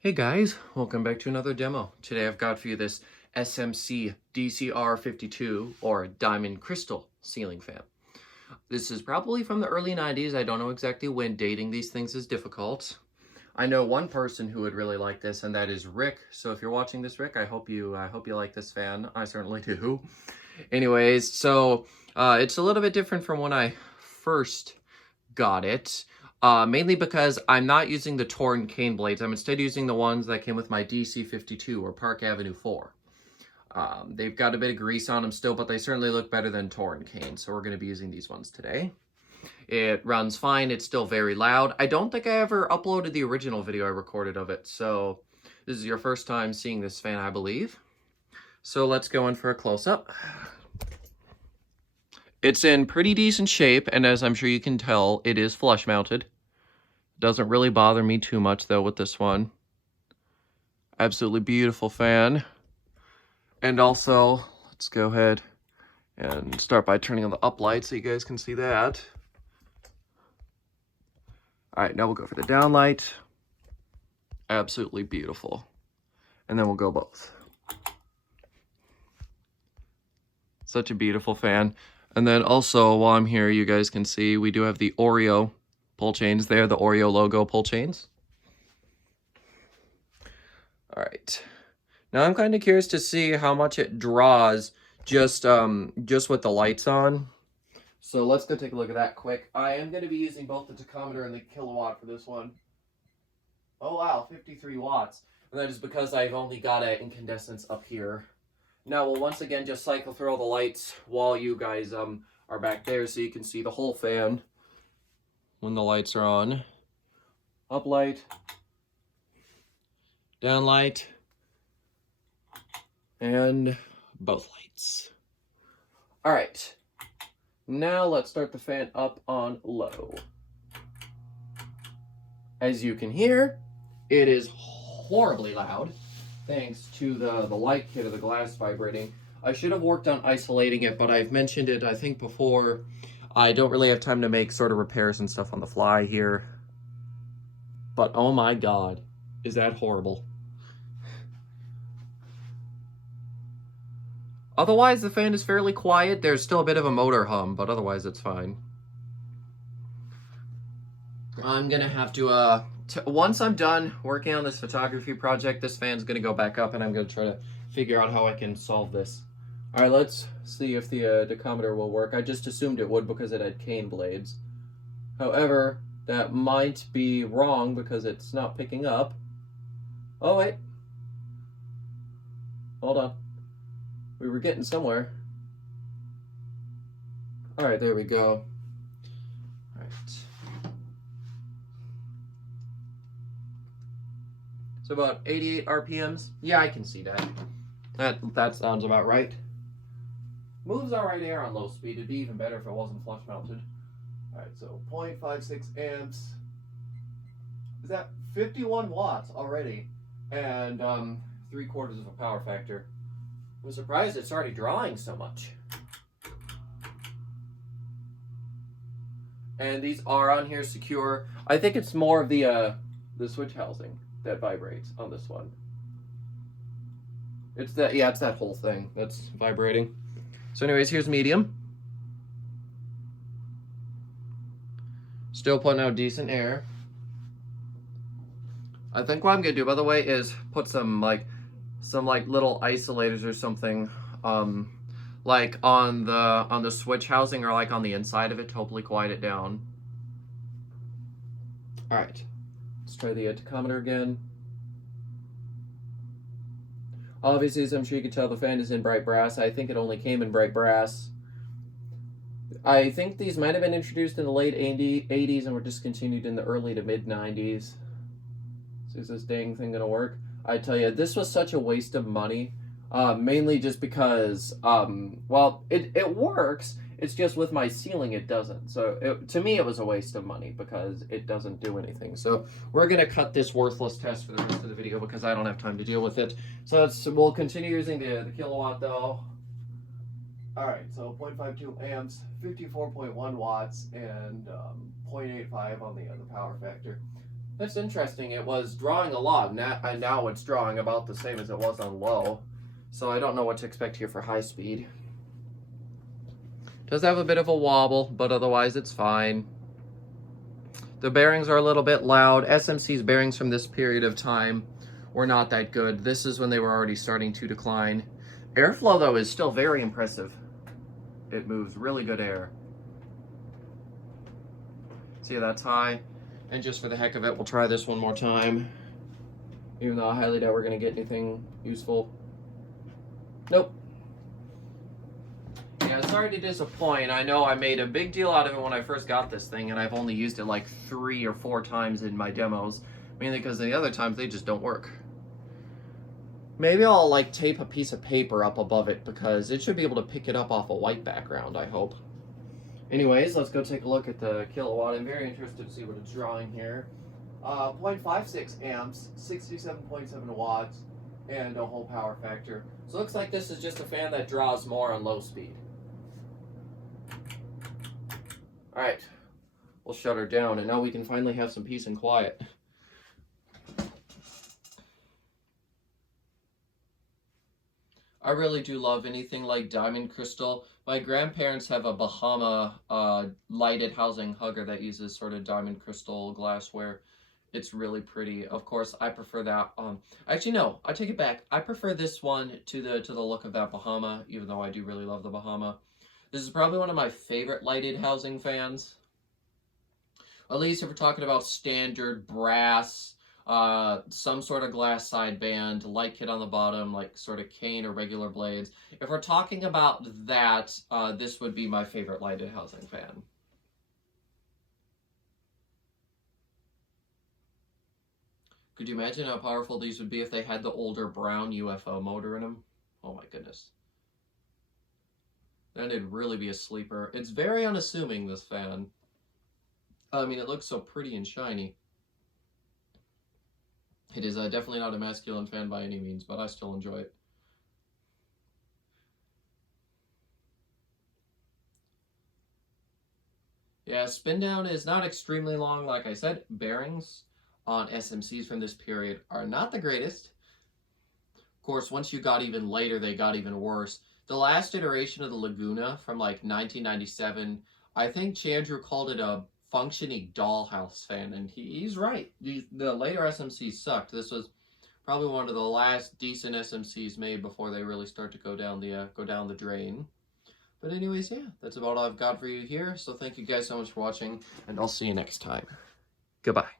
Hey guys, welcome back to another demo. Today I've got for you this SMC DCR52 or Diamond Crystal ceiling fan. This is probably from the early 90s. I don't know exactly when. Dating these things is difficult. I know one person who would really like this, and that is Rick. So if you're watching this, Rick, I hope you like this fan. I certainly do. Anyways, so it's a little bit different from when I first got it. Mainly because I'm not using the torn cane blades. I'm instead using the ones that came with my DC52 or Park Avenue 4. They've got a bit of grease on them still, but they certainly look better than torn cane, so we're going to be using these ones today. It runs fine. It's still very loud. I don't think I ever uploaded the original video I recorded of it, so this is your first time seeing this fan, I believe. So let's go in for a close-up. It's in pretty decent shape, and as I'm sure you can tell, it is flush mounted. Doesn't really bother me too much, though, with this one. Absolutely beautiful fan. And also, let's go ahead and start by turning on the up light so you guys can see that. All right, now we'll go for the down light. Absolutely beautiful. And then we'll go both. Such a beautiful fan. And then also, while I'm here, you guys can see we do have the Oreo pull chains there, the Oreo logo pull chains. All right. Now I'm kind of curious to see how much it draws just with the lights on. So let's go take a look at that quick. I am going to be using both the tachometer and the kilowatt for this one. Oh wow, 53 watts. And that is because I've only got an incandescence up here. Now we'll once again just cycle through all the lights while you guys are back there so you can see the whole fan when the lights are on. Up light, down light, and both lights. All right, now let's start the fan up on low. As you can hear, it is horribly loud thanks to the light kit of the glass vibrating. I should have worked on isolating it, but I've mentioned it, I think, before. I don't really have time to make sort of repairs and stuff on the fly here. But oh my god, is that horrible. Otherwise, the fan is fairly quiet. There's still a bit of a motor hum, but otherwise it's fine. I'm gonna have to, once I'm done working on this photography project, this fan's gonna go back up and I'm gonna try to figure out how I can solve this. All right, let's see if the tachometer will work. I just assumed it would because it had cane blades. However, that might be wrong because it's not picking up. Oh, wait. Hold on. We were getting somewhere. All right, there we go. All right. So about 88 RPMs. Yeah, I can see that. That sounds about right. Moves alright air on low speed. It'd be even better if it wasn't flush mounted. Alright, so 0.56 amps. Is that 51 watts already? And 3/4 of a power factor. I'm surprised it's already drawing so much. And these are on here secure. I think it's more of the switch housing that vibrates on this one. It's that, yeah, it's that whole thing that's vibrating. So anyways, here's medium. Still putting out decent air. I think what I'm gonna do, by the way, is put some little isolators or something, like on the switch housing or like on the inside of it to hopefully quiet it down. All right, let's try the tachometer again. Obviously, as I'm sure you can tell, the fan is in bright brass. I think it only came in bright brass. I think these might have been introduced in the late 80s and were discontinued in the early to mid 90s. So is this dang thing gonna work? I tell you, this was such a waste of money. Mainly just because, well, it works. It's just with my ceiling, it doesn't. So to me, it was a waste of money because it doesn't do anything. So we're gonna cut this worthless test for the rest of the video because I don't have time to deal with it. So we'll continue using the kilowatt though. All right, so 0.52 amps, 54.1 watts, and 0.85 on the other power factor. That's interesting. It was drawing a lot, and now it's drawing about the same as it was on low. So I don't know what to expect here for high speed. Does have a bit of a wobble, but otherwise it's fine. The bearings are a little bit loud. SMC's bearings from this period of time were not that good. This is when they were already starting to decline. Airflow, though, is still very impressive. It moves really good air. See, that's high. And just for the heck of it, we'll try this one more time. Even though I highly doubt we're going to get anything useful. Nope. Yeah, sorry to disappoint. I know I made a big deal out of it when I first got this thing, and I've only used it like 3 or 4 times in my demos. Mainly because the other times they just don't work. Maybe I'll like tape a piece of paper up above it because it should be able to pick it up off a white background, I hope. Anyways, let's go take a look at the kilowatt. I'm very interested to see what it's drawing here. 0.56 amps, 67.7 watts, and a whole power factor. So it looks like this is just a fan that draws more on low speed. Alright, we'll shut her down, and now we can finally have some peace and quiet. I really do love anything like diamond crystal. My grandparents have a Bahama lighted housing hugger that uses sort of diamond crystal glassware. It's really pretty. Of course, I prefer that. Actually, no, I take it back. I prefer this one to the look of that Bahama, even though I do really love the Bahama. This is probably one of my favorite lighted housing fans. At least if we're talking about standard brass, some sort of glass sideband, light kit on the bottom, like sort of cane or regular blades. If we're talking about that, this would be my favorite lighted housing fan. Could you imagine how powerful these would be if they had the older brown UFO motor in them? Oh my goodness. Then it'd really be a sleeper. It's very unassuming, this fan. I mean, it looks so pretty and shiny. It is definitely not a masculine fan by any means, but I still enjoy it. Yeah, spin down is not extremely long, like I said. Bearings on SMCs from this period are not the greatest. Of course, once you got even later, they got even worse. The last iteration of the Laguna from like 1997, I think Chandru called it a functioning dollhouse fan, and he's right. The later SMCs sucked. This was probably one of the last decent SMCs made before they really start to go down the drain. But anyways, yeah, that's about all I've got for you here. So thank you guys so much for watching, and I'll see you next time. Goodbye.